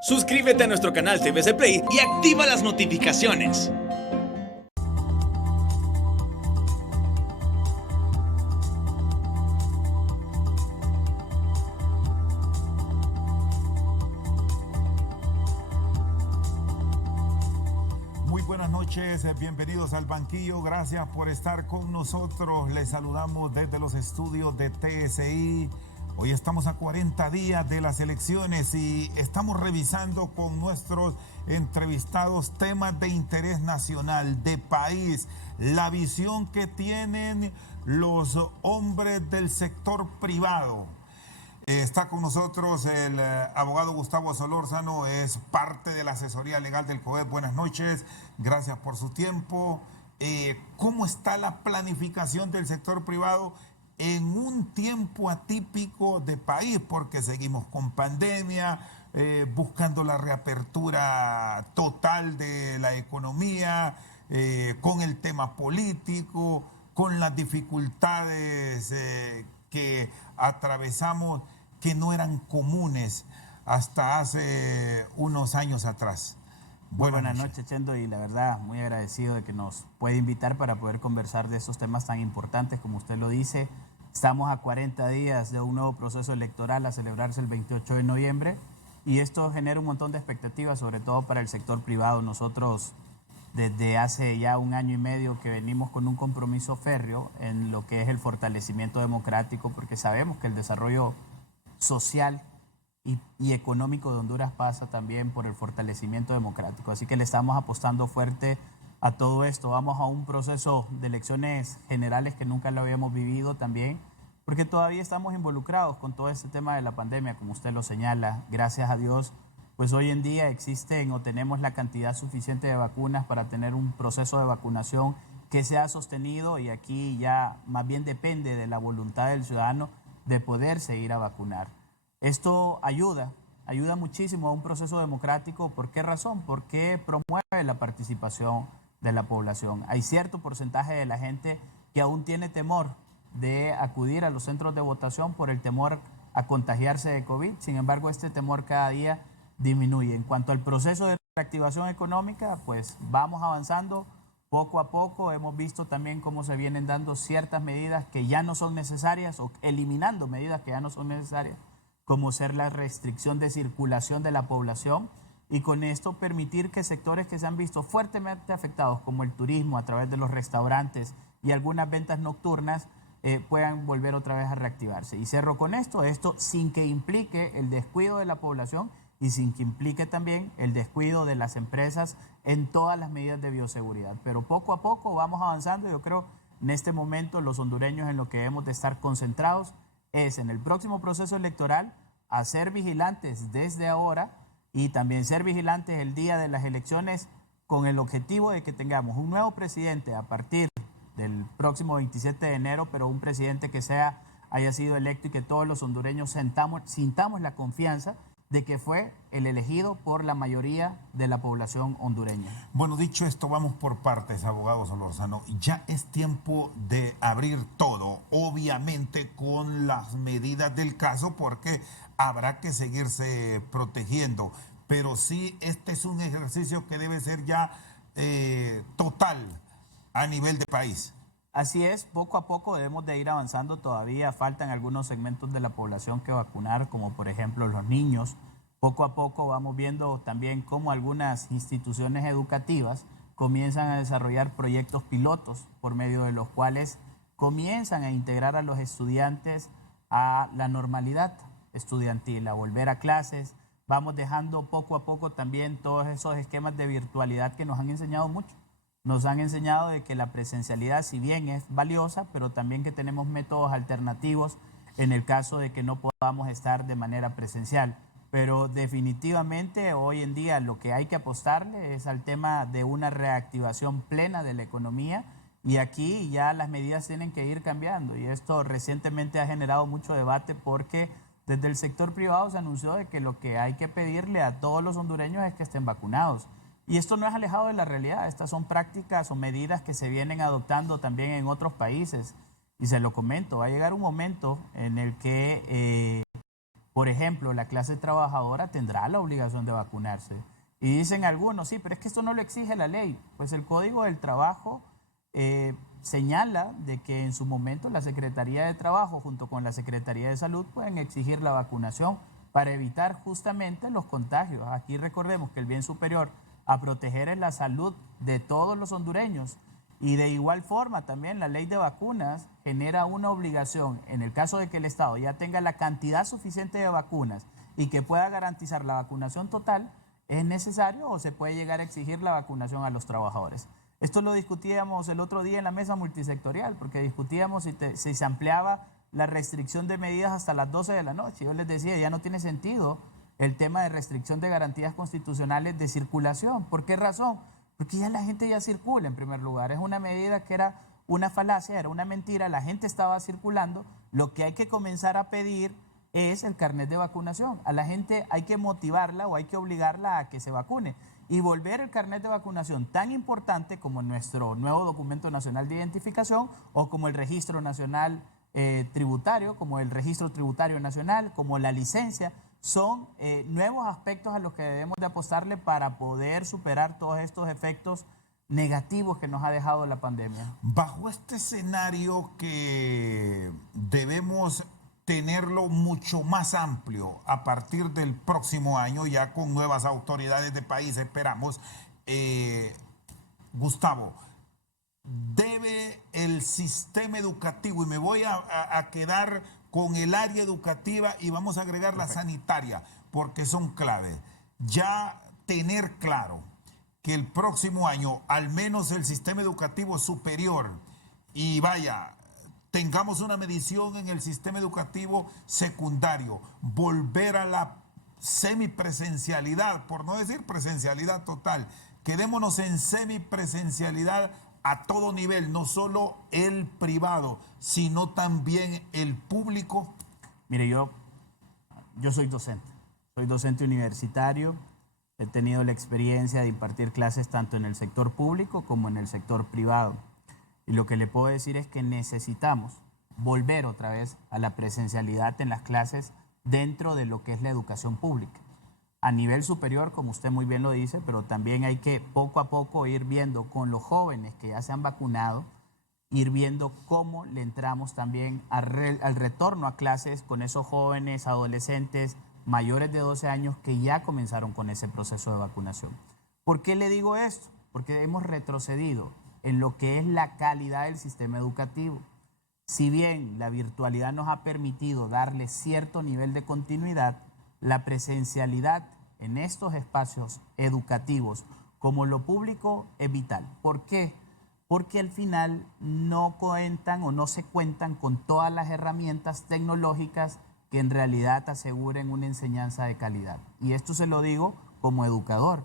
Suscríbete a nuestro canal TVC Play y activa las notificaciones. Muy buenas noches, bienvenidos al banquillo, gracias por estar con nosotros. Les saludamos desde los estudios de TSI. Hoy estamos a 40 días de las elecciones y estamos revisando con nuestros entrevistados temas de interés nacional, de país, la visión que tienen los hombres del sector privado. Está con nosotros el abogado Gustavo Solórzano, es parte de la asesoría legal del COEP. Buenas noches, gracias por su tiempo. ¿Cómo está la planificación del sector privado en un tiempo atípico de país? Porque seguimos con pandemia, buscando la reapertura total de la economía, con el tema político, con las dificultades que atravesamos, que no eran comunes hasta hace unos años atrás. Buenas noches, Chendo, y la verdad, muy agradecido de que nos puede invitar para poder conversar de estos temas tan importantes, como usted lo dice. Estamos a 40 días de un nuevo proceso electoral a celebrarse el 28 de noviembre, y esto genera un montón de expectativas, sobre todo para el sector privado. Nosotros, desde hace ya un año y medio que venimos con un compromiso férreo en lo que es el fortalecimiento democrático, porque sabemos que el desarrollo social y económico de Honduras pasa también por el fortalecimiento democrático. Así que le estamos apostando fuerte a todo esto. Vamos a un proceso de elecciones generales que nunca lo habíamos vivido también, porque todavía estamos involucrados con todo este tema de la pandemia, como usted lo señala. Gracias a Dios, pues hoy en día existen o tenemos la cantidad suficiente de vacunas para tener un proceso de vacunación que sea sostenido, y aquí ya más bien depende de la voluntad del ciudadano de poderse ir a vacunar. Esto ayuda muchísimo a un proceso democrático. ¿Por qué razón? Porque promueve la participación de la población. Hay cierto porcentaje de la gente que aún tiene temor de acudir a los centros de votación por el temor a contagiarse de COVID. Sin embargo, este temor cada día disminuye. En cuanto al proceso de reactivación económica, pues vamos avanzando poco a poco. Hemos visto también cómo se vienen dando ciertas medidas que ya no son necesarias, o eliminando medidas que ya no son necesarias, como ser la restricción de circulación de la población, y con esto permitir que sectores que se han visto fuertemente afectados, como el turismo a través de los restaurantes y algunas ventas nocturnas, puedan volver otra vez a reactivarse. Y cierro con esto sin que implique el descuido de la población y sin que implique también el descuido de las empresas en todas las medidas de bioseguridad. Pero poco a poco vamos avanzando. Yo creo en este momento los hondureños en lo que debemos de estar concentrados es en el próximo proceso electoral, a ser vigilantes desde ahora y también ser vigilantes el día de las elecciones, con el objetivo de que tengamos un nuevo presidente a partir del próximo 27 de enero, pero un presidente que haya sido electo y que todos los hondureños sintamos la confianza de que fue el elegido por la mayoría de la población hondureña. Bueno, dicho esto, vamos por partes, abogado Solórzano. Ya es tiempo de abrir todo, obviamente con las medidas del caso, porque habrá que seguirse protegiendo. Pero sí, este es un ejercicio que debe ser ya total a nivel de país. Así es, poco a poco debemos de ir avanzando. Todavía faltan algunos segmentos de la población que vacunar, como por ejemplo los niños. Poco a poco vamos viendo también cómo algunas instituciones educativas comienzan a desarrollar proyectos pilotos por medio de los cuales comienzan a integrar a los estudiantes a la normalidad estudiantil, a volver a clases. Vamos dejando poco a poco también todos esos esquemas de virtualidad que nos han enseñado mucho. Nos han enseñado de que la presencialidad, si bien es valiosa, pero también que tenemos métodos alternativos en el caso de que no podamos estar de manera presencial. Pero definitivamente hoy en día lo que hay que apostarle es al tema de una reactivación plena de la economía, y aquí ya las medidas tienen que ir cambiando, y esto recientemente ha generado mucho debate porque desde el sector privado se anunció de que lo que hay que pedirle a todos los hondureños es que estén vacunados. Y esto no es alejado de la realidad. Estas son prácticas o medidas que se vienen adoptando también en otros países. Y se lo comento, va a llegar un momento en el que Por ejemplo, la clase trabajadora tendrá la obligación de vacunarse. Y dicen algunos, sí, pero es que esto no lo exige la ley. Pues el Código del Trabajo señala de que en su momento la Secretaría de Trabajo junto con la Secretaría de Salud pueden exigir la vacunación para evitar justamente los contagios. Aquí recordemos que el bien superior a proteger es la salud de todos los hondureños. Y de igual forma también la ley de vacunas genera una obligación en el caso de que el Estado ya tenga la cantidad suficiente de vacunas y que pueda garantizar la vacunación total, es necesario o se puede llegar a exigir la vacunación a los trabajadores. Esto lo discutíamos el otro día en la mesa multisectorial, porque discutíamos si se ampliaba la restricción de medidas hasta las 12 de la noche. Yo les decía, ya no tiene sentido el tema de restricción de garantías constitucionales de circulación. ¿Por qué razón? Porque ya la gente ya circula en primer lugar. Es una medida que era una falacia, era una mentira, la gente estaba circulando. Lo que hay que comenzar a pedir es el carnet de vacunación. A la gente hay que motivarla o hay que obligarla a que se vacune. Y volver el carnet de vacunación tan importante como nuestro nuevo documento nacional de identificación o como el registro nacional tributario, como el registro tributario nacional, como la licencia, son nuevos aspectos a los que debemos de apostarle para poder superar todos estos efectos negativos que nos ha dejado la pandemia. Bajo este escenario que debemos tenerlo mucho más amplio a partir del próximo año, ya con nuevas autoridades de país, esperamos, Gustavo, debe el sistema educativo, y me voy a quedar con el área educativa y vamos a agregar la sanitaria, porque son clave. Ya tener claro que el próximo año, al menos el sistema educativo superior, y vaya, tengamos una medición en el sistema educativo secundario, volver a la semipresencialidad, por no decir presencialidad total, quedémonos en semipresencialidad a todo nivel, no solo el privado, sino también el público. Mire, yo soy docente universitario, he tenido la experiencia de impartir clases tanto en el sector público como en el sector privado. Y lo que le puedo decir es que necesitamos volver otra vez a la presencialidad en las clases dentro de lo que es la educación pública. A nivel superior, como usted muy bien lo dice, pero también hay que poco a poco ir viendo con los jóvenes que ya se han vacunado, ir viendo cómo le entramos también al retorno a clases con esos jóvenes, adolescentes, mayores de 12 años que ya comenzaron con ese proceso de vacunación. ¿Por qué le digo esto? Porque hemos retrocedido en lo que es la calidad del sistema educativo. Si bien la virtualidad nos ha permitido darle cierto nivel de continuidad, la presencialidad en estos espacios educativos como lo público es vital. ¿Por qué? Porque al final no cuentan o no se cuentan con todas las herramientas tecnológicas que en realidad aseguren una enseñanza de calidad. Y esto se lo digo como educador.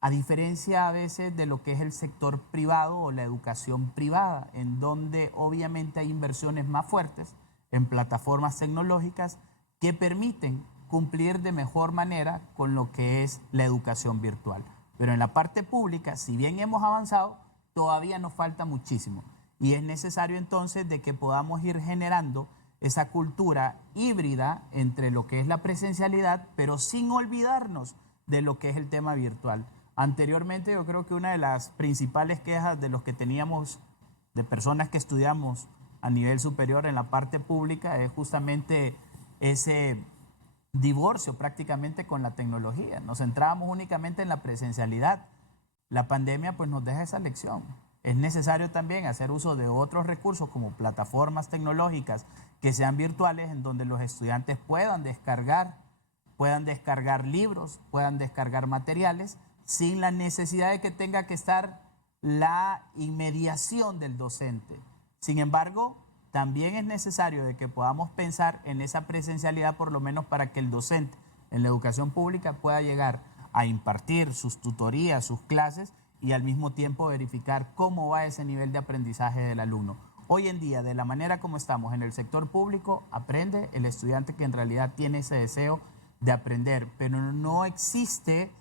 A diferencia a veces de lo que es el sector privado o la educación privada, en donde obviamente hay inversiones más fuertes en plataformas tecnológicas que permiten cumplir de mejor manera con lo que es la educación virtual. Pero en la parte pública, si bien hemos avanzado, todavía nos falta muchísimo. Y es necesario entonces de que podamos ir generando esa cultura híbrida entre lo que es la presencialidad, pero sin olvidarnos de lo que es el tema virtual. Anteriormente yo creo que una de las principales quejas de los que teníamos, de personas que estudiamos a nivel superior en la parte pública, es justamente ese divorcio prácticamente con la tecnología. Nos centrábamos únicamente en la presencialidad. La pandemia pues nos deja esa lección. Es necesario también hacer uso de otros recursos como plataformas tecnológicas que sean virtuales, en donde los estudiantes puedan descargar libros, puedan descargar materiales, sin la necesidad de que tenga que estar la inmediación del docente. Sin embargo, también es necesario de que podamos pensar en esa presencialidad, por lo menos para que el docente en la educación pública pueda llegar a impartir sus tutorías, sus clases y al mismo tiempo verificar cómo va ese nivel de aprendizaje del alumno. Hoy en día, de la manera como estamos en el sector público, aprende el estudiante que en realidad tiene ese deseo de aprender, pero no existe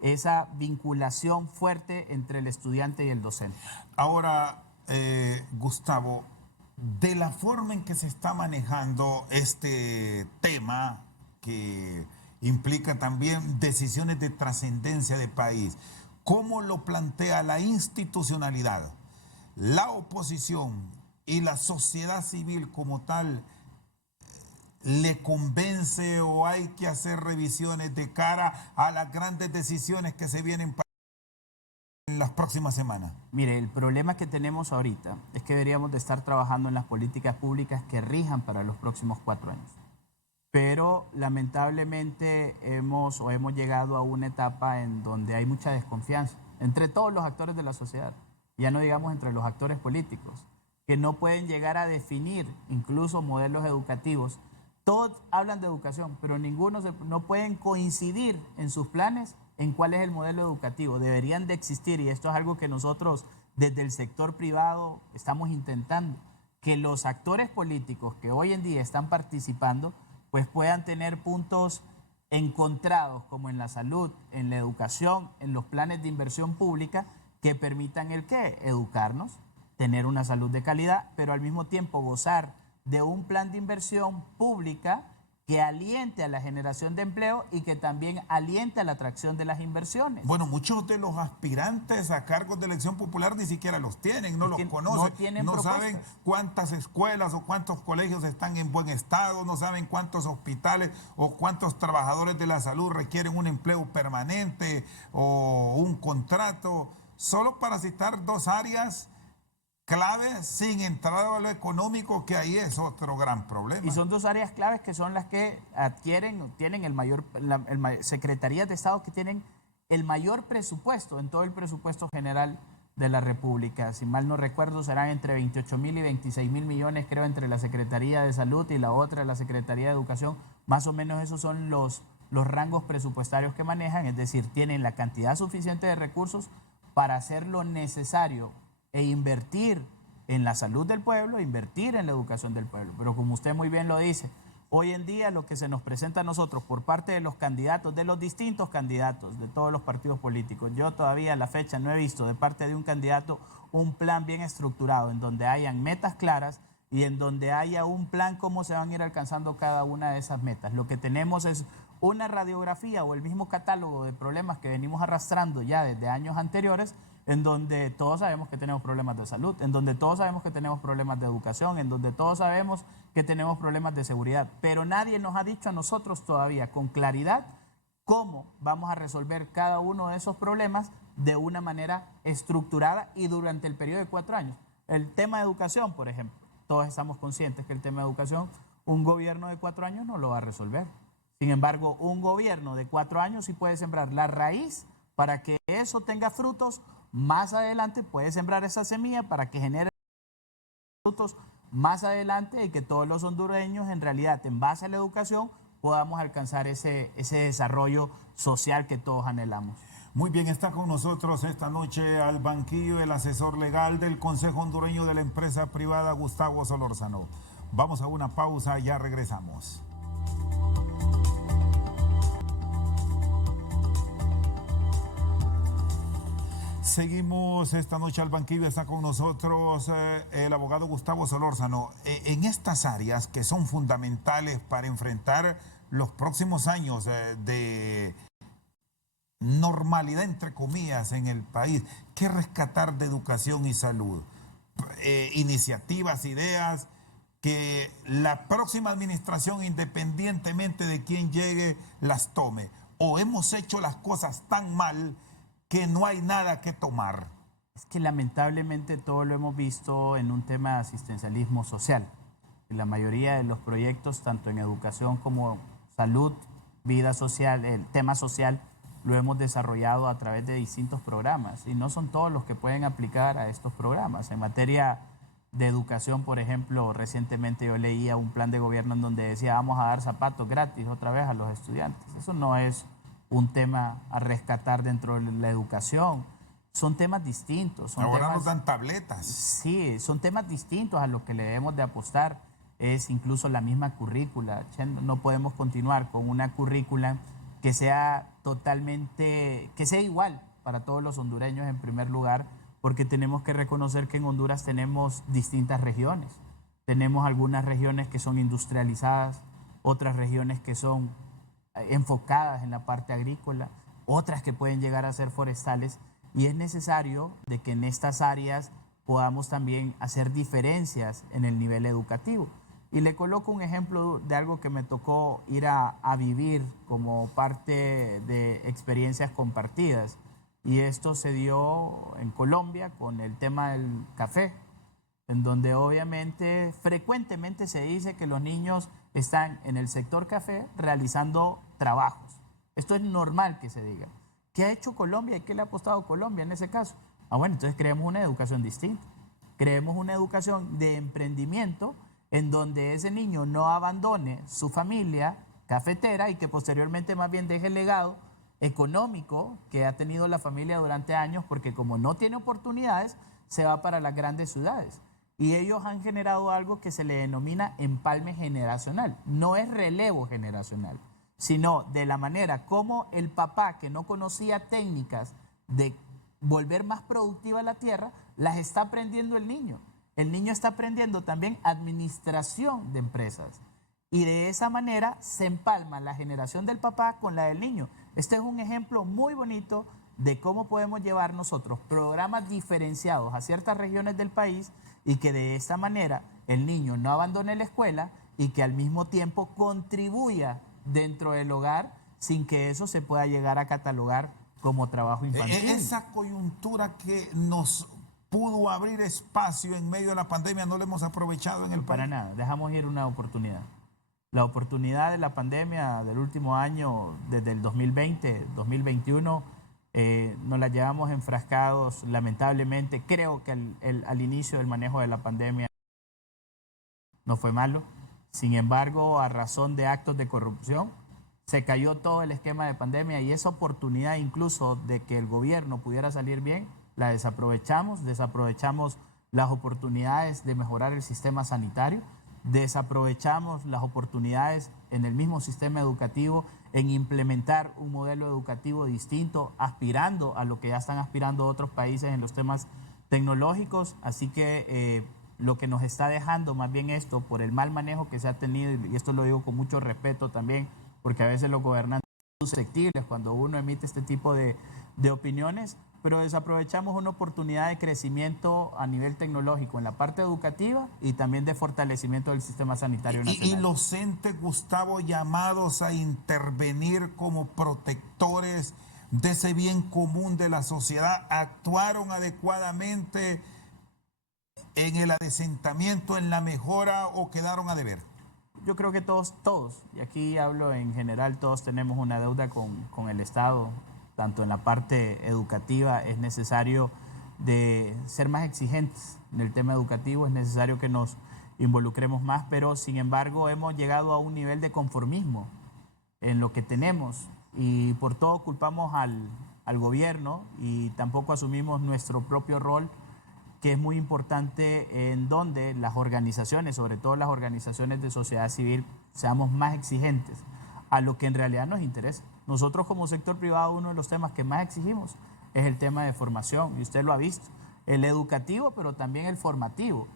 esa vinculación fuerte entre el estudiante y el docente. Ahora, Gustavo, de la forma en que se está manejando este tema que implica también decisiones de trascendencia de país. ¿Cómo lo plantea la institucionalidad, la oposición y la sociedad civil como tal? ¿Le convence o hay que hacer revisiones de cara a las grandes decisiones que se vienen en las próximas semanas? Mire, el problema que tenemos ahorita es que deberíamos de estar trabajando en las políticas públicas que rijan para los próximos 4 años. Pero lamentablemente hemos llegado a una etapa en donde hay mucha desconfianza entre todos los actores de la sociedad, ya no digamos entre los actores políticos, que no pueden llegar a definir incluso modelos educativos. Todos hablan de educación, pero no pueden coincidir en sus planes en cuál es el modelo educativo. Deberían de existir, y esto es algo que nosotros desde el sector privado estamos intentando, que los actores políticos que hoy en día están participando pues puedan tener puntos encontrados, como en la salud, en la educación, en los planes de inversión pública, que permitan educarnos, tener una salud de calidad, pero al mismo tiempo gozar de un plan de inversión pública que aliente a la generación de empleo y que también aliente a la atracción de las inversiones. Bueno, muchos de los aspirantes a cargos de elección popular ni siquiera los tienen, no los conocen, no saben cuántas escuelas o cuántos colegios están en buen estado, no saben cuántos hospitales o cuántos trabajadores de la salud requieren un empleo permanente o un contrato. Solo para citar 2 áreas claves, sin entrar a lo económico, que ahí es otro gran problema. Y son 2 áreas claves que son las que tienen secretarías de Estado que tienen el mayor presupuesto en todo el presupuesto general de la República. Si mal no recuerdo, serán entre 28.000 y 26.000 millones, creo, entre la Secretaría de Salud y la otra, la Secretaría de Educación. Más o menos esos son los rangos presupuestarios que manejan, es decir, tienen la cantidad suficiente de recursos para hacer lo necesario e invertir en la salud del pueblo, invertir en la educación del pueblo. Pero como usted muy bien lo dice, hoy en día lo que se nos presenta a nosotros por parte de los candidatos, de los distintos candidatos de todos los partidos políticos, yo todavía a la fecha no he visto de parte de un candidato un plan bien estructurado en donde hayan metas claras y en donde haya un plan cómo se van a ir alcanzando cada una de esas metas. Lo que tenemos es una radiografía o el mismo catálogo de problemas que venimos arrastrando ya desde años anteriores, en donde todos sabemos que tenemos problemas de salud, en donde todos sabemos que tenemos problemas de educación, en donde todos sabemos que tenemos problemas de seguridad, pero nadie nos ha dicho a nosotros todavía con claridad cómo vamos a resolver cada uno de esos problemas de una manera estructurada y durante el periodo de 4 años. El tema de educación, por ejemplo, todos estamos conscientes que el tema de educación, un gobierno de 4 años no lo va a resolver. Sin embargo, un gobierno de 4 años sí puede sembrar la raíz para que eso tenga frutos. Más adelante puede sembrar esa semilla para que genere frutos más adelante y que todos los hondureños en realidad en base a la educación podamos alcanzar ese desarrollo social que todos anhelamos. Muy bien, está con nosotros esta noche al banquillo el asesor legal del Consejo Hondureño de la Empresa Privada, Gustavo Solórzano. Vamos a una pausa, ya regresamos. Seguimos esta noche al banquillo, está con nosotros el abogado Gustavo Solórzano. En estas áreas que son fundamentales para enfrentar los próximos años de normalidad, entre comillas, en el país, ¿qué rescatar de educación y salud? Iniciativas, ideas que la próxima administración, independientemente de quién llegue, las tome. ¿O hemos hecho las cosas tan mal que no hay nada que tomar? Es que lamentablemente todo lo hemos visto en un tema de asistencialismo social. La mayoría de los proyectos, tanto en educación como salud, vida social, el tema social, lo hemos desarrollado a través de distintos programas y no son todos los que pueden aplicar a estos programas. En materia de educación, por ejemplo, recientemente yo leía un plan de gobierno en donde decía vamos a dar zapatos gratis otra vez a los estudiantes. Eso no es un tema a rescatar dentro de la educación. Son temas distintos. Ahora nos dan tabletas. Sí, son temas distintos a los que le debemos de apostar. Es incluso la misma currícula. No podemos continuar con una currícula que sea que sea igual para todos los hondureños en primer lugar, porque tenemos que reconocer que en Honduras tenemos distintas regiones. Tenemos algunas regiones que son industrializadas, otras regiones que son enfocadas en la parte agrícola, otras que pueden llegar a ser forestales, y es necesario de que en estas áreas podamos también hacer diferencias en el nivel educativo. Y le coloco un ejemplo de algo que me tocó ir a vivir como parte de experiencias compartidas. Y esto se dio en Colombia con el tema del café, en donde obviamente frecuentemente se dice que los niños están en el sector café realizando trabajos. Esto es normal que se diga. ¿Qué ha hecho Colombia y qué le ha apostado Colombia en ese caso? Bueno, entonces creemos una educación distinta. Creemos una educación de emprendimiento en donde ese niño no abandone su familia cafetera y que posteriormente más bien deje el legado económico que ha tenido la familia durante años, porque como no tiene oportunidades, se va para las grandes ciudades. Y ellos han generado algo que se le denomina empalme generacional. No es relevo generacional, sino de la manera como el papá que no conocía técnicas de volver más productiva la tierra, las está aprendiendo el niño. El niño está aprendiendo también administración de empresas. Y de esa manera se empalma la generación del papá con la del niño. Este es un ejemplo muy bonito de cómo podemos llevar nosotros programas diferenciados a ciertas regiones del país y que de esta manera el niño no abandone la escuela y que al mismo tiempo contribuya dentro del hogar sin que eso se pueda llegar a catalogar como trabajo infantil. Esa coyuntura que nos pudo abrir espacio en medio de la pandemia no la hemos aprovechado en el país. Para nada, dejamos ir una oportunidad. La oportunidad de la pandemia del último año, desde el 2020, 2021, nos la llevamos enfrascados, lamentablemente. Creo que al inicio del manejo de la pandemia no fue malo. Sin embargo, a razón de actos de corrupción, se cayó todo el esquema de pandemia y esa oportunidad incluso de que el gobierno pudiera salir bien, la desaprovechamos las oportunidades de mejorar el sistema sanitario, desaprovechamos las oportunidades en el mismo sistema educativo en implementar un modelo educativo distinto, aspirando a lo que ya están aspirando otros países en los temas tecnológicos. Así que lo que nos está dejando más bien esto, por el mal manejo que se ha tenido, y esto lo digo con mucho respeto también, porque a veces los gobernantes son susceptibles cuando uno emite este tipo de opiniones, pero desaprovechamos una oportunidad de crecimiento a nivel tecnológico en la parte educativa y también de fortalecimiento del sistema sanitario nacional. Y los entes, Gustavo, llamados a intervenir como protectores de ese bien común de la sociedad, ¿actuaron adecuadamente en el adesentamiento, en la mejora o quedaron a deber? Yo creo que todos, y aquí hablo en general, todos tenemos una deuda con el Estado. Tanto en la parte educativa es necesario de ser más exigentes en el tema educativo, es necesario que nos involucremos más, pero sin embargo hemos llegado a un nivel de conformismo en lo que tenemos y por todo culpamos al gobierno y tampoco asumimos nuestro propio rol, que es muy importante, en donde las organizaciones, sobre todo las organizaciones de sociedad civil, seamos más exigentes a lo que en realidad nos interesa. Nosotros como sector privado, uno de los temas que más exigimos es el tema de formación, y usted lo ha visto, el educativo, pero también el formativo.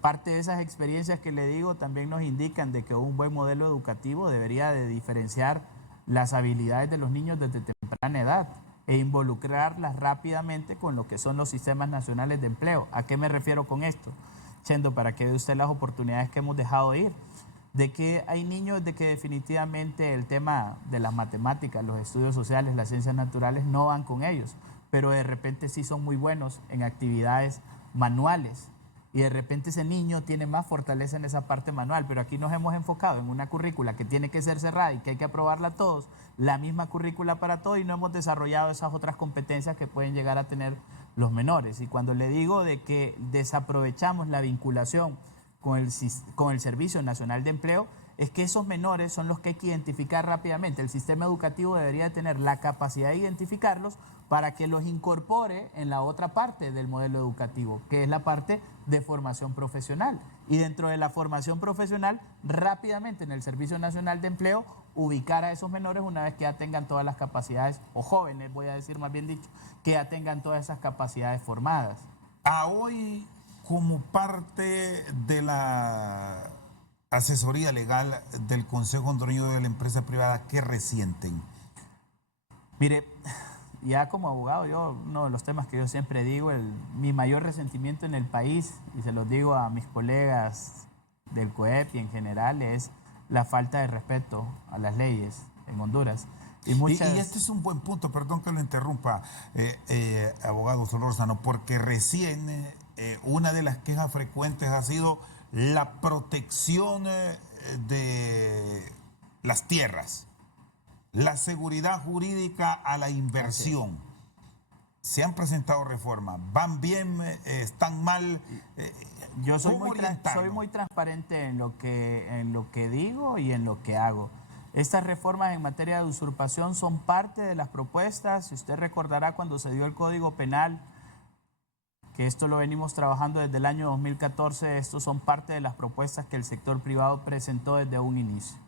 Parte de esas experiencias que le digo también nos indican de que un buen modelo educativo debería de diferenciar las habilidades de los niños desde temprana edad e involucrarlas rápidamente con lo que son los sistemas nacionales de empleo. ¿A qué me refiero con esto? Chendo, para que vea usted las oportunidades que hemos dejado ir. De que hay niños de que definitivamente el tema de las matemáticas, los estudios sociales, las ciencias naturales no van con ellos, pero de repente sí son muy buenos en actividades manuales y de repente ese niño tiene más fortaleza en esa parte manual, pero aquí nos hemos enfocado en una currícula que tiene que ser cerrada y que hay que aprobarla todos, la misma currícula para todos, y no hemos desarrollado esas otras competencias que pueden llegar a tener los menores. Y cuando le digo de que desaprovechamos la vinculación con el Servicio Nacional de Empleo, es que esos menores son los que hay que identificar rápidamente. El sistema educativo debería tener la capacidad de identificarlos para que los incorpore en la otra parte del modelo educativo, que es la parte de formación profesional. Y dentro de la formación profesional, rápidamente en el Servicio Nacional de Empleo, ubicar a esos menores una vez que ya tengan todas las capacidades, o jóvenes, voy a decir más bien dicho, que ya tengan todas esas capacidades formadas. A hoy, como parte de la asesoría legal del Consejo Hondureño de la Empresa Privada, ¿qué resienten? Mire, ya como abogado, uno de los temas que yo siempre digo, mi mayor resentimiento en el país, y se los digo a mis colegas del COEP y en general, es la falta de respeto a las leyes en Honduras. Y este es un buen punto, perdón que lo interrumpa, abogado Solórzano, porque recién una de las quejas frecuentes ha sido la protección de las tierras, la seguridad jurídica a la inversión. Se han presentado reformas, ¿van bien? ¿Están mal? Yo soy muy transparente en lo que digo y en lo que hago. Estas reformas en materia de usurpación son parte de las propuestas. Si usted recordará cuando se dio el Código Penal, que esto lo venimos trabajando desde el año 2014, estos son parte de las propuestas que el sector privado presentó desde un inicio.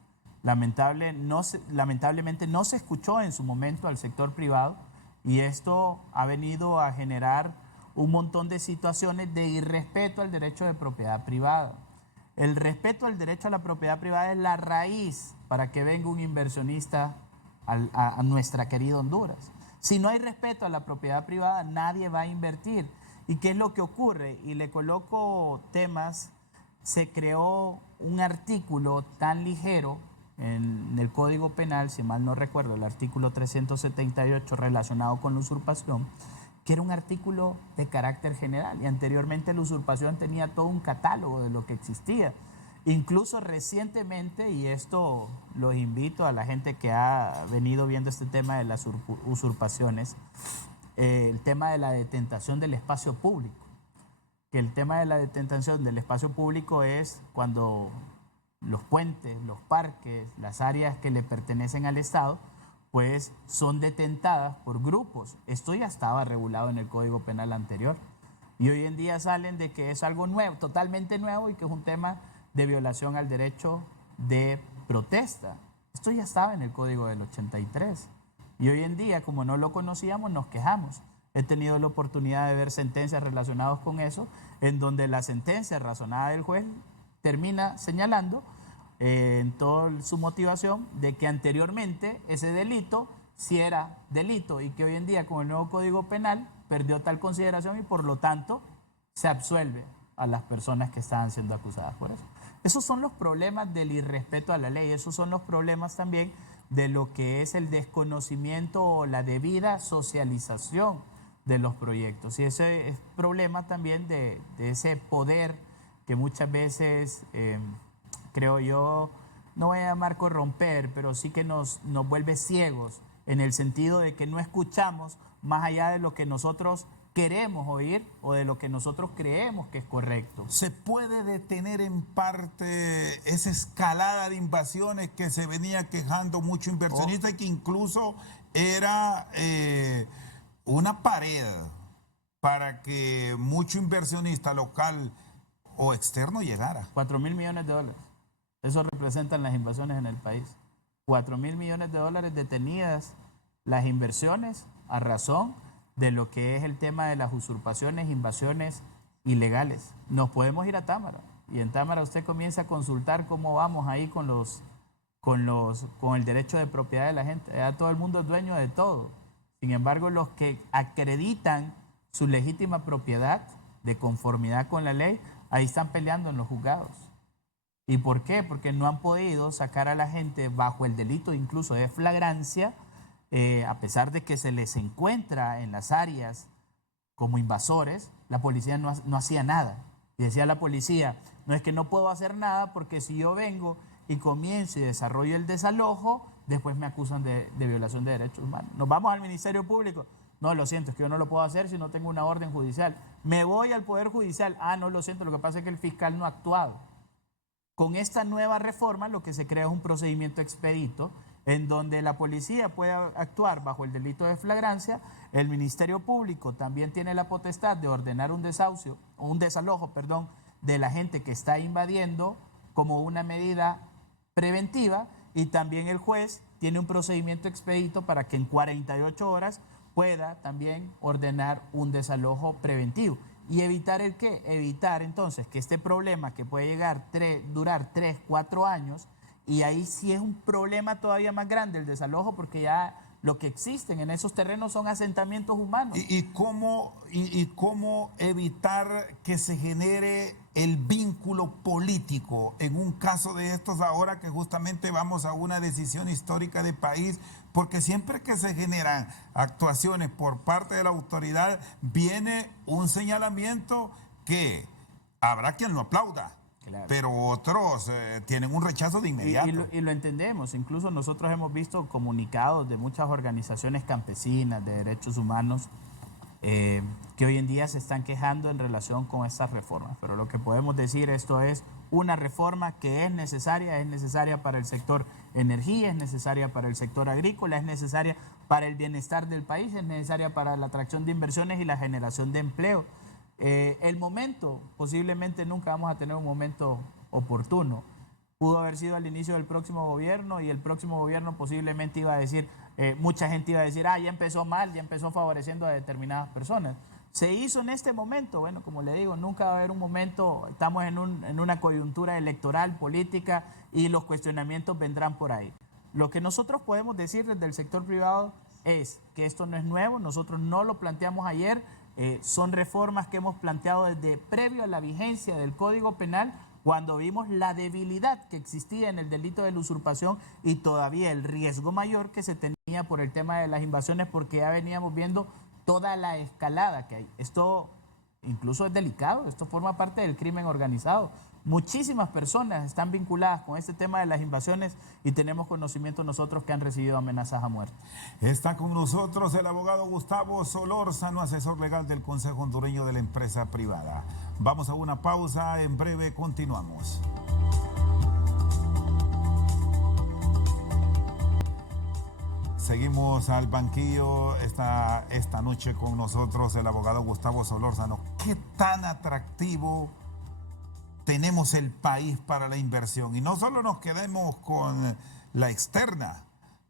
Lamentablemente no se escuchó en su momento al sector privado y esto ha venido a generar un montón de situaciones de irrespeto al derecho de propiedad privada. El respeto al derecho a la propiedad privada es la raíz para que venga un inversionista a nuestra querida Honduras. Si no hay respeto a la propiedad privada, nadie va a invertir. ¿Y qué es lo que ocurre? Y le coloco temas, se creó un artículo tan ligero en el Código Penal, si mal no recuerdo, el artículo 378 relacionado con la usurpación, que era un artículo de carácter general y anteriormente la usurpación tenía todo un catálogo de lo que existía. Incluso recientemente, y esto los invito a la gente que ha venido viendo este tema de las usurpaciones, el tema de la detentación del espacio público. Que el tema de la detentación del espacio público es cuando los puentes, los parques, las áreas que le pertenecen al Estado, pues son detentadas por grupos. Esto ya estaba regulado en el Código Penal anterior. Y hoy en día salen de que es algo nuevo, totalmente nuevo, y que es un tema de violación al derecho de protesta. Esto ya estaba en el Código del 83. Y hoy en día, como no lo conocíamos, nos quejamos. He tenido la oportunidad de ver sentencias relacionadas con eso, en donde la sentencia razonada del juez termina señalando en toda su motivación de que anteriormente ese delito sí era delito y que hoy en día con el nuevo Código Penal perdió tal consideración y por lo tanto se absuelve a las personas que estaban siendo acusadas por eso. Esos son los problemas del irrespeto a la ley, esos son los problemas también de lo que es el desconocimiento o la debida socialización de los proyectos. Y ese es problema también de ese poder que muchas veces, creo yo, no voy a llamar corromper, pero sí que nos vuelve ciegos en el sentido de que no escuchamos más allá de lo que nosotros queremos oír o de lo que nosotros creemos que es correcto. ¿Se puede detener en parte esa escalada de invasiones que se venía quejando mucho inversionista y que incluso era una pared para que mucho inversionista local o externo llegara? 4.000 millones de dólares. Eso representan las invasiones en el país. 4.000 millones de dólares detenidas las inversiones a razón de lo que es el tema de las usurpaciones, invasiones ilegales. Nos podemos ir a Támara y en Támara usted comienza a consultar cómo vamos ahí con el derecho de propiedad de la gente. Ya todo el mundo es dueño de todo. Sin embargo, los que acreditan su legítima propiedad de conformidad con la ley, ahí están peleando en los juzgados. ¿Y por qué? Porque no han podido sacar a la gente bajo el delito incluso de flagrancia, a pesar de que se les encuentra en las áreas como invasores, la policía no hacía nada. Y decía la policía, no es que no puedo hacer nada porque si yo vengo y comienzo y desarrollo el desalojo, después me acusan de violación de derechos humanos. Nos vamos al Ministerio Público. No, lo siento, es que yo no lo puedo hacer si no tengo una orden judicial. Me voy al Poder Judicial. Ah, no, lo siento, lo que pasa es que el fiscal no ha actuado. Con esta nueva reforma lo que se crea es un procedimiento expedito en donde la policía puede actuar bajo el delito de flagrancia, el Ministerio Público también tiene la potestad de ordenar un desalojo de la gente que está invadiendo como una medida preventiva y también el juez tiene un procedimiento expedito para que en 48 horas pueda también ordenar un desalojo preventivo. ¿Y evitar el qué? Evitar entonces que este problema que puede durar 3, 4 años, y ahí sí es un problema todavía más grande el desalojo, porque ya lo que existen en esos terrenos son asentamientos humanos. ¿Y cómo evitar que se genere el vínculo político en un caso de estos ahora que justamente vamos a una decisión histórica de país? Porque siempre que se generan actuaciones por parte de la autoridad, viene un señalamiento que habrá quien lo aplauda. Claro. Pero otros tienen un rechazo de inmediato. Y lo entendemos. Incluso nosotros hemos visto comunicados de muchas organizaciones campesinas de derechos humanos que hoy en día se están quejando en relación con estas reformas. Pero lo que podemos decir, esto es una reforma que es necesaria para el sector energía, es necesaria para el sector agrícola, es necesaria para el bienestar del país, es necesaria para la atracción de inversiones y la generación de empleo. El momento, posiblemente nunca vamos a tener un momento oportuno. Pudo haber sido al inicio del próximo gobierno, y el próximo gobierno posiblemente iba a decir, mucha gente iba a decir, ya empezó mal, ya empezó favoreciendo a determinadas personas. Se hizo en este momento. Bueno, como le digo, nunca va a haber un momento, estamos en una coyuntura electoral, política, y los cuestionamientos vendrán por ahí. Lo que nosotros podemos decir desde el sector privado es que esto no es nuevo, nosotros no lo planteamos ayer. Son reformas que hemos planteado desde previo a la vigencia del Código Penal, cuando vimos la debilidad que existía en el delito de la usurpación y todavía el riesgo mayor que se tenía por el tema de las invasiones, porque ya veníamos viendo toda la escalada que hay. Esto incluso es delicado, esto forma parte del crimen organizado. Muchísimas personas están vinculadas con este tema de las invasiones y tenemos conocimiento nosotros que han recibido amenazas a muerte. Está con nosotros el abogado Gustavo Solórzano, asesor legal del Consejo Hondureño de la Empresa Privada. Vamos a una pausa, en breve continuamos. Seguimos al banquillo, esta noche con nosotros el abogado Gustavo Solórzano. ¿Qué tan atractivo tenemos el país para la inversión? Y no solo nos quedemos con la externa,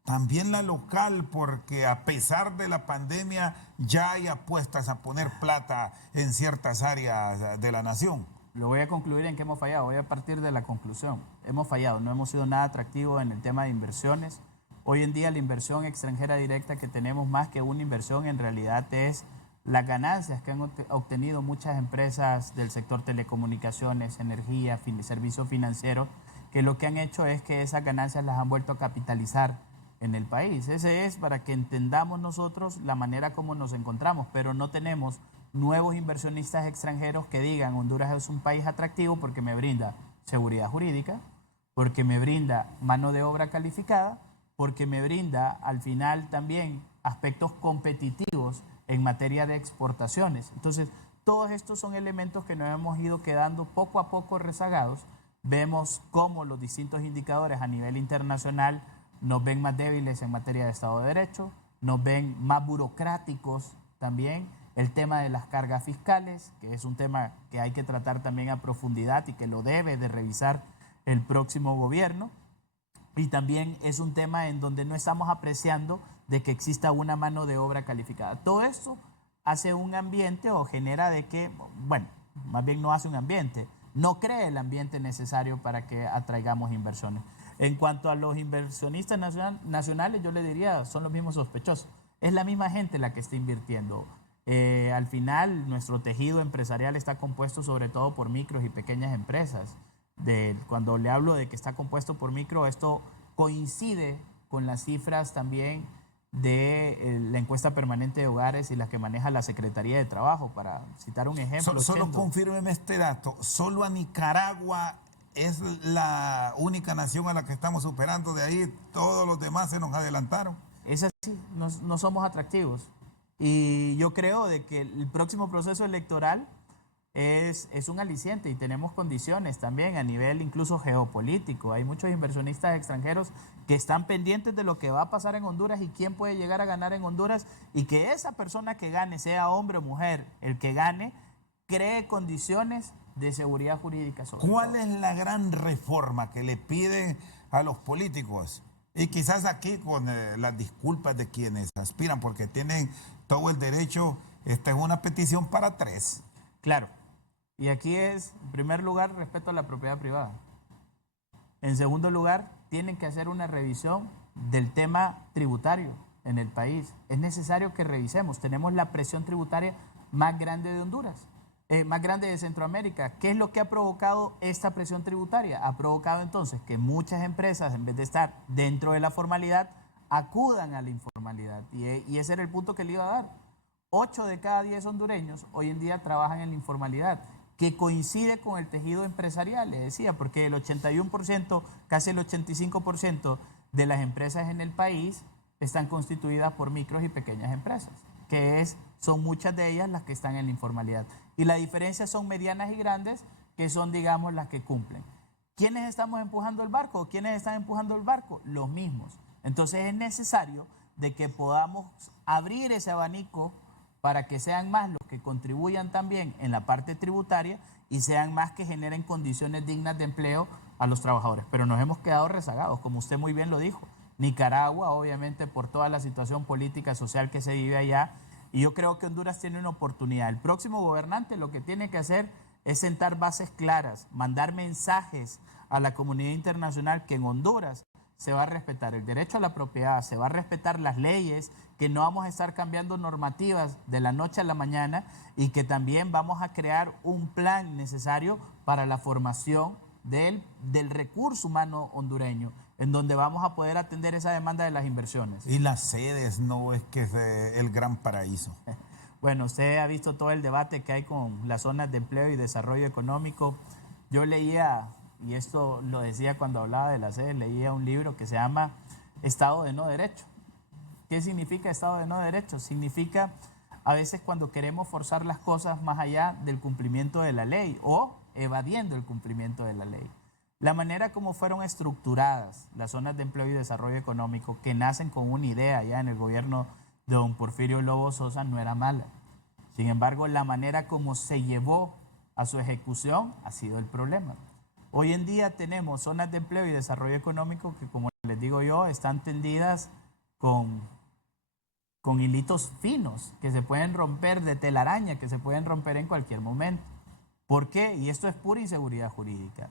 también la local, porque a pesar de la pandemia ya hay apuestas a poner plata en ciertas áreas de la nación. Lo voy a concluir en que hemos fallado, voy a partir de la conclusión. Hemos fallado, no hemos sido nada atractivos en el tema de inversiones. Hoy en día la inversión extranjera directa que tenemos, más que una inversión, en realidad es las ganancias que han obtenido muchas empresas del sector telecomunicaciones, energía, servicios financieros, que lo que han hecho es que esas ganancias las han vuelto a capitalizar en el país. Ese es para que entendamos nosotros la manera como nos encontramos, pero no tenemos nuevos inversionistas extranjeros que digan Honduras es un país atractivo porque me brinda seguridad jurídica, porque me brinda mano de obra calificada, porque me brinda al final también aspectos competitivos en materia de exportaciones. Entonces, todos estos son elementos que nos hemos ido quedando poco a poco rezagados. Vemos cómo los distintos indicadores a nivel internacional nos ven más débiles en materia de Estado de Derecho, nos ven más burocráticos también. El tema de las cargas fiscales, que es un tema que hay que tratar también a profundidad y que lo debe de revisar el próximo gobierno. Y también es un tema en donde no estamos apreciando de que exista una mano de obra calificada. Todo esto hace un ambiente o genera de que, bueno, más bien no hace un ambiente, no crea el ambiente necesario para que atraigamos inversiones. En cuanto a los inversionistas nacionales, yo le diría, son los mismos sospechosos. Es la misma gente la que está invirtiendo. Al final, nuestro tejido empresarial está compuesto sobre todo por micros y pequeñas empresas. Cuando le hablo de que está compuesto por micro, esto coincide con las cifras también de la encuesta permanente de hogares y las que maneja la Secretaría de Trabajo, para citar un ejemplo. Solo confírmeme este dato, solo a Nicaragua es la única nación a la que estamos superando, de ahí todos los demás se nos adelantaron. Es así, no somos atractivos. Y yo creo de que el próximo proceso electoral es un aliciente y tenemos condiciones también a nivel incluso geopolítico. Hay muchos inversionistas extranjeros que están pendientes de lo que va a pasar en Honduras y quién puede llegar a ganar en Honduras, y que esa persona que gane, sea hombre o mujer, el que gane, cree condiciones de seguridad jurídica. ¿Cuál es la gran reforma que le piden a los políticos? Y quizás aquí con las disculpas de quienes aspiran, porque tienen todo el derecho, esta es una petición para 3. Claro. Y aquí es, en primer lugar, respeto a la propiedad privada. En segundo lugar, tienen que hacer una revisión del tema tributario en el país. Es necesario que revisemos. Tenemos la presión tributaria más grande de Honduras, más grande de Centroamérica. ¿Qué es lo que ha provocado esta presión tributaria? Ha provocado entonces que muchas empresas, en vez de estar dentro de la formalidad, acudan a la informalidad. Y ese era el punto que le iba a dar. 8 de cada 10 hondureños hoy en día trabajan en la informalidad, que coincide con el tejido empresarial, le decía, porque el 81%, casi el 85% de las empresas en el país están constituidas por micros y pequeñas empresas, son muchas de ellas las que están en la informalidad. Y la diferencia son medianas y grandes, que son, digamos, las que cumplen. ¿Quiénes estamos empujando el barco? ¿Quiénes están empujando el barco? Los mismos. Entonces es necesario de que podamos abrir ese abanico para que sean más los que contribuyan también en la parte tributaria y sean más que generen condiciones dignas de empleo a los trabajadores. Pero nos hemos quedado rezagados, como usted muy bien lo dijo. Nicaragua, obviamente, por toda la situación política, social que se vive allá, y yo creo que Honduras tiene una oportunidad. El próximo gobernante lo que tiene que hacer es sentar bases claras, mandar mensajes a la comunidad internacional que en Honduras se va a respetar el derecho a la propiedad, se va a respetar las leyes, que no vamos a estar cambiando normativas de la noche a la mañana y que también vamos a crear un plan necesario para la formación del recurso humano hondureño, en donde vamos a poder atender esa demanda de las inversiones. Y las sedes no es que es el gran paraíso. Bueno, usted ha visto todo el debate que hay con las zonas de empleo y desarrollo económico. Yo leía, y esto lo decía cuando hablaba de las sedes, leía un libro que se llama Estado de No Derecho. ¿Qué significa Estado de No Derecho? Significa a veces cuando queremos forzar las cosas más allá del cumplimiento de la ley o evadiendo el cumplimiento de la ley. La manera como fueron estructuradas las zonas de empleo y desarrollo económico, que nacen con una idea ya en el gobierno de don Porfirio Lobo Sosa, no era mala. Sin embargo, la manera como se llevó a su ejecución ha sido el problema. Hoy en día tenemos zonas de empleo y desarrollo económico que, como les digo yo, están tendidas con hilitos finos que se pueden romper, de telaraña, que se pueden romper en cualquier momento. ¿Por qué? Y esto es pura inseguridad jurídica.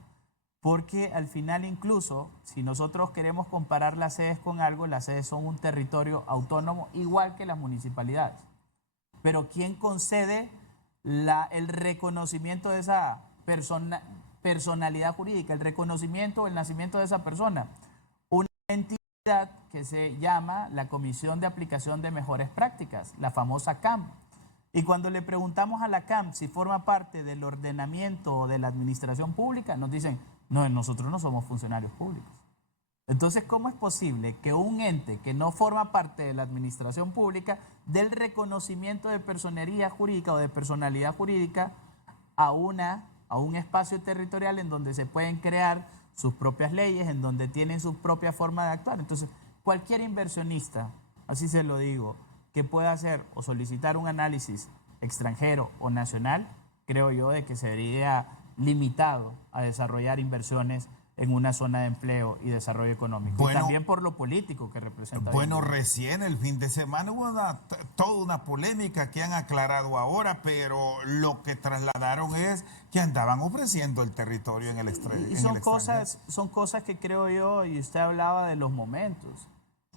Porque al final, incluso si nosotros queremos comparar las sedes con algo, las sedes son un territorio autónomo igual que las municipalidades. Pero ¿quién concede el reconocimiento de esa personalidad jurídica, el reconocimiento o el nacimiento de esa persona? Una entidad que se llama la Comisión de Aplicación de Mejores Prácticas, la famosa CAM. Y cuando le preguntamos a la CAM si forma parte del ordenamiento o de la administración pública, nos dicen: no, nosotros no somos funcionarios públicos. Entonces, ¿cómo es posible que un ente que no forma parte de la administración pública dé el reconocimiento de personería jurídica o de personalidad jurídica a un espacio territorial en donde se pueden crear sus propias leyes, en donde tienen su propia forma de actuar? Entonces, cualquier inversionista, así se lo digo, que pueda hacer o solicitar un análisis extranjero o nacional, creo yo de que sería limitado a desarrollar inversiones en una zona de empleo y desarrollo económico. Bueno, y también por lo político que representa. Bueno, recién el fin de semana hubo toda una polémica que han aclarado ahora, pero lo que trasladaron es que andaban ofreciendo el territorio en el extranjero. Y son cosas que creo yo, y usted hablaba de los momentos,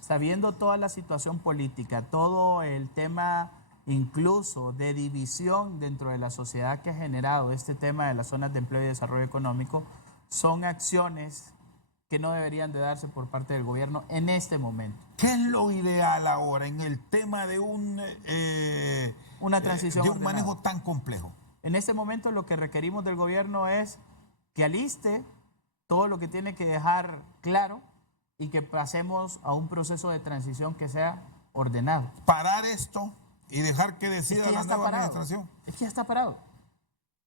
sabiendo toda la situación política, todo el tema incluso de división dentro de la sociedad que ha generado este tema de las zonas de empleo y desarrollo económico, son acciones que no deberían de darse por parte del gobierno en este momento. ¿Qué es lo ideal ahora en el tema de una transición de un manejo tan complejo? En este momento lo que requerimos del gobierno es que aliste todo lo que tiene que dejar claro y que pasemos a un proceso de transición que sea ordenado. Parar esto y dejar que decida la nueva administración. Es que ya está parado.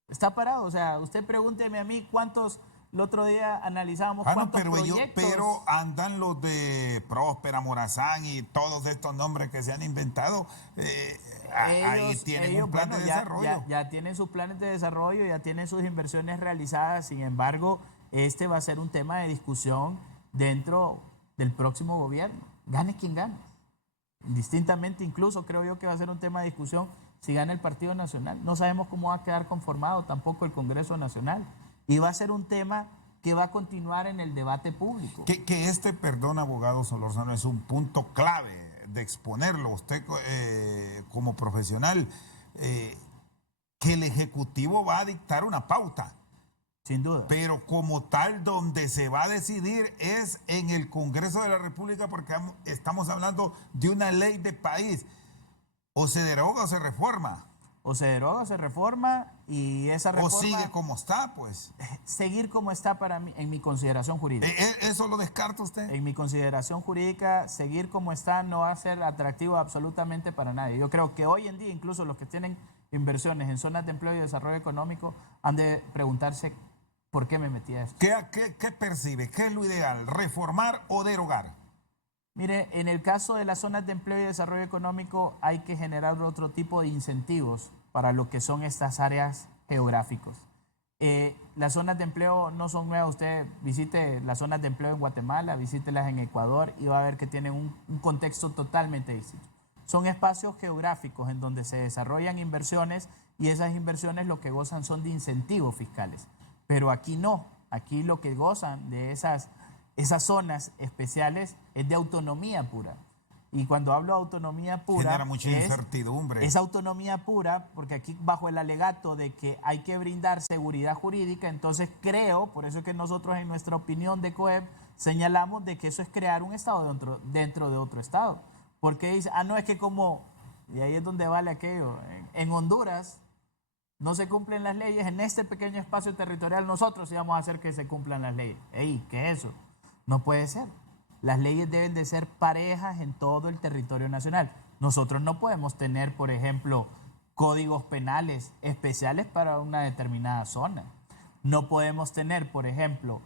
Está parado. O sea, usted pregúnteme a mí cuántos, el otro día analizábamos cuántos proyectos. Pero andan los de Próspera, Morazán y todos estos nombres que se han inventado. Ahí tienen un plan de desarrollo. Ya tienen sus planes de desarrollo, ya tienen sus inversiones realizadas. Sin embargo, este va a ser un tema de discusión dentro del próximo gobierno. Gane quien gane. Distintamente, incluso creo yo que va a ser un tema de discusión si gana el Partido Nacional. No sabemos cómo va a quedar conformado tampoco el Congreso Nacional. Y va a ser un tema que va a continuar en el debate público. Perdón, abogado Solórzano, es un punto clave de exponerlo. Usted como profesional, que el Ejecutivo va a dictar una pauta. Sin duda. Pero como tal, donde se va a decidir es en el Congreso de la República, porque estamos hablando de una ley de país. O se deroga o se reforma. O se deroga o se reforma, y esa reforma... O sigue como está, pues. Seguir como está para mí, en mi consideración jurídica. ¿Eso lo descarta usted? En mi consideración jurídica, seguir como está no va a ser atractivo absolutamente para nadie. Yo creo que hoy en día, incluso los que tienen inversiones en zonas de empleo y desarrollo económico, han de preguntarse por qué me metí a esto. ¿Qué percibe? ¿Qué es lo ideal? ¿Reformar o derogar? Mire, en el caso de las zonas de empleo y desarrollo económico hay que generar otro tipo de incentivos para lo que son estas áreas geográficas. Las zonas de empleo no son nuevas. Usted visite las zonas de empleo en Guatemala, visítelas en Ecuador y va a ver que tienen un contexto totalmente distinto. Son espacios geográficos en donde se desarrollan inversiones, y esas inversiones lo que gozan son de incentivos fiscales. Pero aquí no. Aquí lo que gozan de esas zonas especiales es de autonomía pura. Y cuando hablo de autonomía pura... Genera mucha incertidumbre. Es autonomía pura, porque aquí bajo el alegato de que hay que brindar seguridad jurídica, entonces creo, por eso es que nosotros en nuestra opinión de COEP señalamos de que eso es crear un Estado dentro de otro Estado. Porque dice, no, es que como... Y ahí es donde vale aquello. En Honduras no se cumplen las leyes, en este pequeño espacio territorial nosotros íbamos a hacer que se cumplan las leyes. ¡Ey! ¿Qué es eso? No puede ser. Las leyes deben de ser parejas en todo el territorio nacional. Nosotros no podemos tener, por ejemplo, códigos penales especiales para una determinada zona. No podemos tener, por ejemplo,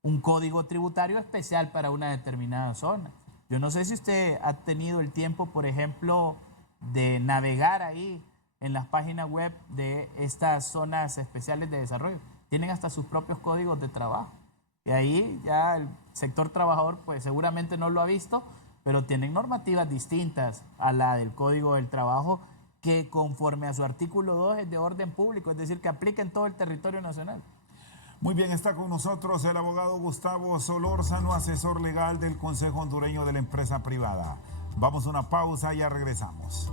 un código tributario especial para una determinada zona. Yo no sé si usted ha tenido el tiempo, por ejemplo, de navegar ahí en las páginas web de estas zonas especiales de desarrollo. Tienen hasta sus propios códigos de trabajo. Y ahí ya el sector trabajador pues seguramente no lo ha visto, pero tienen normativas distintas a la del Código del Trabajo, que conforme a su artículo 2 es de orden público, es decir, que aplica en todo el territorio nacional. Muy bien, está con nosotros el abogado Gustavo Solórzano, asesor legal del Consejo Hondureño de la Empresa Privada. Vamos a una pausa y ya regresamos.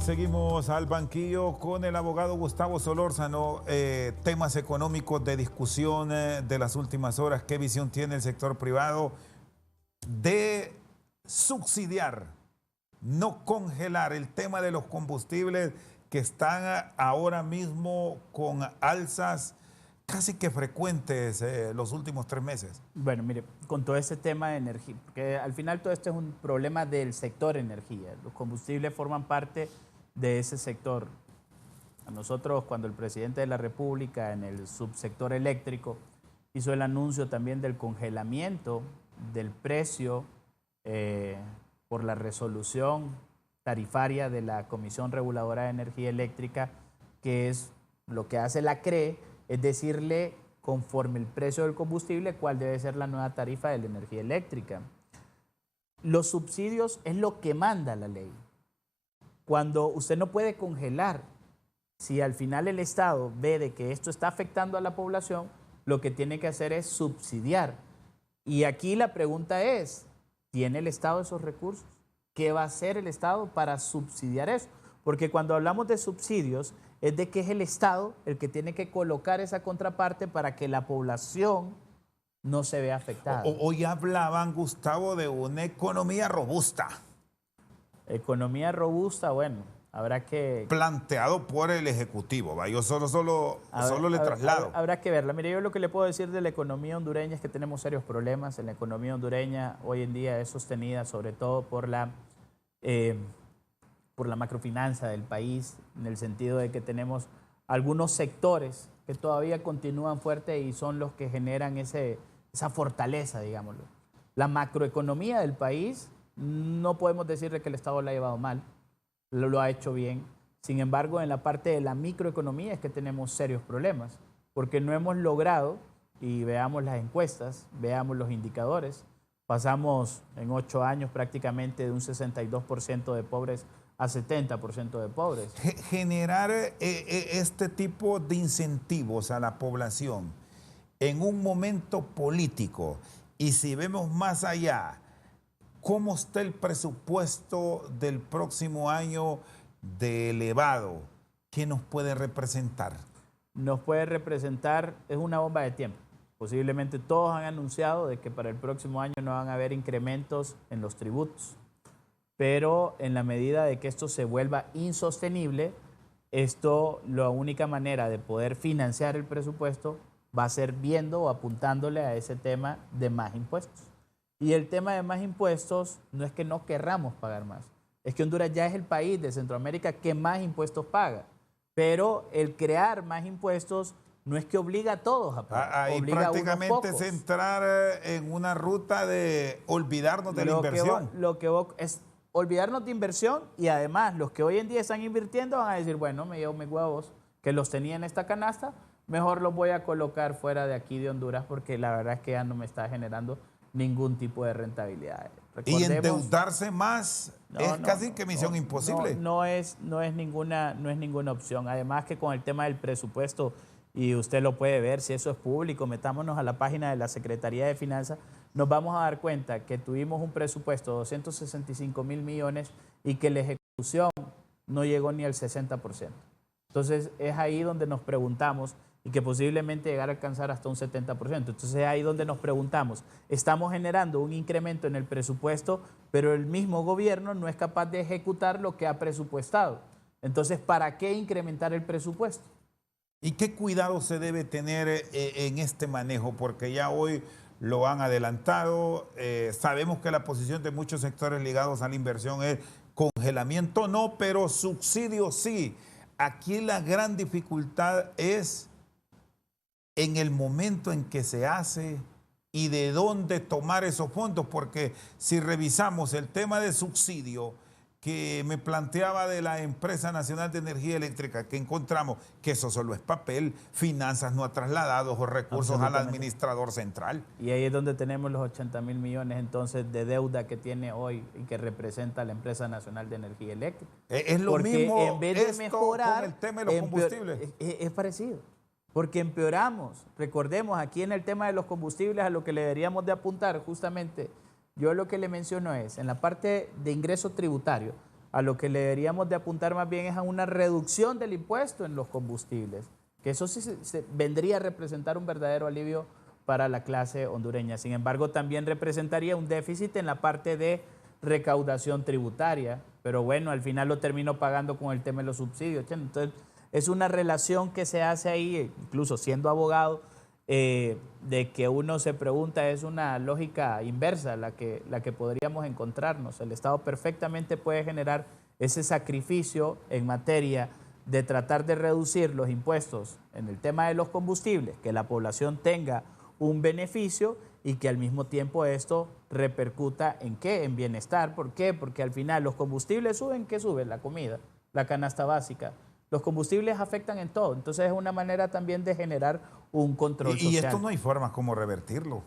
Seguimos al banquillo con el abogado Gustavo Solórzano. Temas económicos de discusión de las últimas horas. ¿Qué visión tiene el sector privado de subsidiar, no congelar el tema de los combustibles que están ahora mismo con alzas casi que frecuentes los últimos 3 meses? Bueno, mire, con todo este tema de energía, porque al final todo esto es un problema del sector energía. Los combustibles forman parte de ese sector. A nosotros, cuando el presidente de la República en el subsector eléctrico hizo el anuncio también del congelamiento del precio por la resolución tarifaria de la Comisión Reguladora de Energía Eléctrica, que es lo que hace la CRE, es decirle, conforme el precio del combustible, cuál debe ser la nueva tarifa de la energía eléctrica. Los subsidios es lo que manda la ley. Cuando usted no puede congelar, si al final el Estado ve de que esto está afectando a la población, lo que tiene que hacer es subsidiar. Y aquí la pregunta es, ¿tiene el Estado esos recursos? ¿Qué va a hacer el Estado para subsidiar eso? Porque cuando hablamos de subsidios, es de que es el Estado el que tiene que colocar esa contraparte para que la población no se vea afectada. Hoy hablaban, Gustavo, de una economía robusta. Economía robusta, bueno, habrá que... Planteado por el Ejecutivo, ¿va? Yo solo le traslado. Habrá que verla. Mire, yo lo que le puedo decir de la economía hondureña es que tenemos serios problemas. En la economía hondureña hoy en día es sostenida sobre todo por la macrofinanza del país, en el sentido de que tenemos algunos sectores que todavía continúan fuertes y son los que generan esa fortaleza, digámoslo. La macroeconomía del país, no podemos decirle que el Estado la ha llevado mal, lo ha hecho bien. Sin embargo, en la parte de la microeconomía es que tenemos serios problemas, porque no hemos logrado, y veamos las encuestas, veamos los indicadores, Pasamos en 8 años prácticamente de un 62% de pobres a 70% de pobres. Generar este tipo de incentivos a la población en un momento político, y si vemos más allá, ¿cómo está el presupuesto del próximo año de elevado? ¿Qué nos puede representar? Nos puede representar, es una bomba de tiempo. Posiblemente todos han anunciado de que para el próximo año no van a haber incrementos en los tributos, pero en la medida de que esto se vuelva insostenible, la única manera de poder financiar el presupuesto va a ser viendo o apuntándole a ese tema de más impuestos. Y el tema de más impuestos no es que no querramos pagar más, es que Honduras ya es el país de Centroamérica que más impuestos paga, pero el crear más impuestos no es que obliga a todos a pagar. Ahí prácticamente es entrar en una ruta de olvidarnos de la inversión. Es olvidarnos de inversión, y además los que hoy en día están invirtiendo van a decir, bueno, me llevo mis huevos que los tenía en esta canasta, mejor los voy a colocar fuera de aquí de Honduras porque la verdad es que ya no me está generando ningún tipo de rentabilidad. Y endeudarse más es casi que misión imposible. No es ninguna opción. Además que con el tema del presupuesto, y usted lo puede ver, si eso es público, metámonos a la página de la Secretaría de Finanzas, nos vamos a dar cuenta que tuvimos un presupuesto de 265.000 millones y que la ejecución no llegó ni al 60%. Entonces es ahí donde nos preguntamos, y que posiblemente llegar a alcanzar hasta un 70%. Entonces es ahí donde nos preguntamos, estamos generando un incremento en el presupuesto, pero el mismo gobierno no es capaz de ejecutar lo que ha presupuestado. Entonces, ¿para qué incrementar el presupuesto? ¿Y qué cuidado se debe tener en este manejo? Porque ya hoy lo han adelantado. Sabemos que la posición de muchos sectores ligados a la inversión es congelamiento no, pero subsidio sí. Aquí la gran dificultad es en el momento en que se hace y de dónde tomar esos fondos, porque si revisamos el tema de subsidio que me planteaba de la Empresa Nacional de Energía Eléctrica, que encontramos que eso solo es papel, finanzas no ha trasladado o recursos al administrador central. Y ahí es donde tenemos los 80.000 millones entonces de deuda que tiene hoy y que representa la Empresa Nacional de Energía Eléctrica. Es lo porque mismo en vez de mejorar, con el tema de los combustibles. Es parecido, porque empeoramos. Recordemos, aquí en el tema de los combustibles, a lo que le deberíamos de apuntar justamente, yo lo que le menciono es, en la parte de ingreso tributario, a lo que le deberíamos de apuntar más bien es a una reducción del impuesto en los combustibles, que eso sí vendría a representar un verdadero alivio para la clase hondureña. Sin embargo, también representaría un déficit en la parte de recaudación tributaria, pero bueno, al final lo termino pagando con el tema de los subsidios. Entonces, es una relación que se hace ahí, incluso siendo abogado, de que uno se pregunta, es una lógica inversa la que podríamos encontrarnos. El Estado perfectamente puede generar ese sacrificio en materia de tratar de reducir los impuestos en el tema de los combustibles, que la población tenga un beneficio y que al mismo tiempo esto repercuta ¿en qué? En bienestar. ¿Por qué? Porque al final los combustibles suben, ¿qué sube? La comida, la canasta básica. Los combustibles afectan en todo, entonces es una manera también de generar un control social. Y esto no hay forma como revertirlo.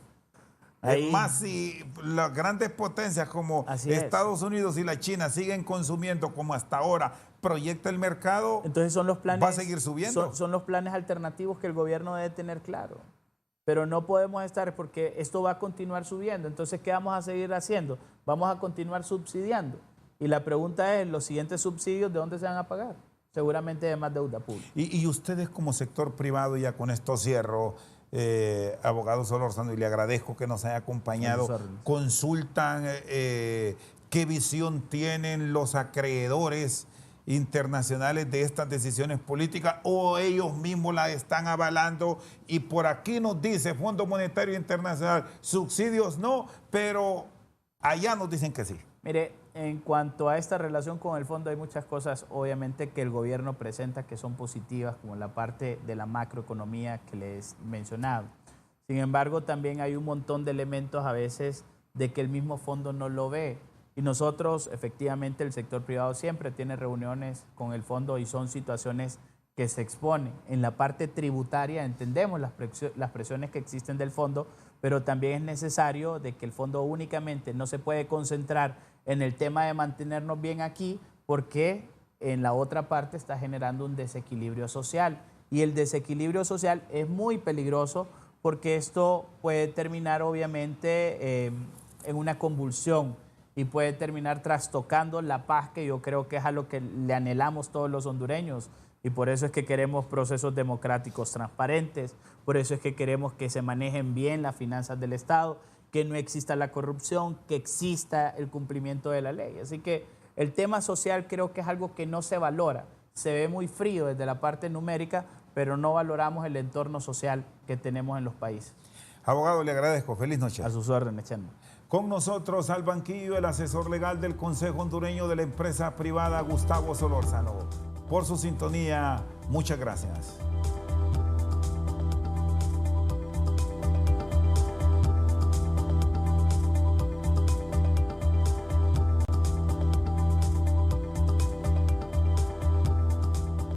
Es más, si las grandes potencias como Estados Unidos y la China siguen consumiendo como hasta ahora, proyecta el mercado, entonces son los planes, va a seguir subiendo. Son los planes alternativos que el gobierno debe tener claro. Pero no podemos estar, porque esto va a continuar subiendo. Entonces, ¿qué vamos a seguir haciendo? Vamos a continuar subsidiando. Y la pregunta es, ¿los siguientes subsidios de dónde se van a pagar? Seguramente de más deuda pública. Y ustedes como sector privado, ya con esto cierro, abogado Solórzano, y le agradezco que nos haya acompañado, consultan qué visión tienen los acreedores internacionales de estas decisiones políticas, o ellos mismos las están avalando, y por aquí nos dice Fondo Monetario Internacional, subsidios no, pero allá nos dicen que sí. Mire, en cuanto a esta relación con el fondo, hay muchas cosas, obviamente, que el gobierno presenta que son positivas, como la parte de la macroeconomía que les mencionaba. Sin embargo, también hay un montón de elementos a veces de que el mismo fondo no lo ve. Y nosotros, efectivamente, el sector privado siempre tiene reuniones con el fondo y son situaciones que se expone en la parte tributaria, entendemos las presiones que existen del fondo, pero también es necesario de que el fondo únicamente no se puede concentrar en el tema de mantenernos bien aquí, porque en la otra parte está generando un desequilibrio social. Y el desequilibrio social es muy peligroso porque esto puede terminar obviamente en una convulsión y puede terminar trastocando la paz, que yo creo que es a lo que le anhelamos todos los hondureños. Y por eso es que queremos procesos democráticos transparentes, por eso es que queremos que se manejen bien las finanzas del Estado, que no exista la corrupción, que exista el cumplimiento de la ley. Así que el tema social creo que es algo que no se valora. Se ve muy frío desde la parte numérica, pero no valoramos el entorno social que tenemos en los países. Abogado, le agradezco. Feliz noche. A sus órdenes, Chendo. Con nosotros al banquillo el asesor legal del Consejo Hondureño de la Empresa Privada, Gustavo Solórzano. Por su sintonía, muchas gracias.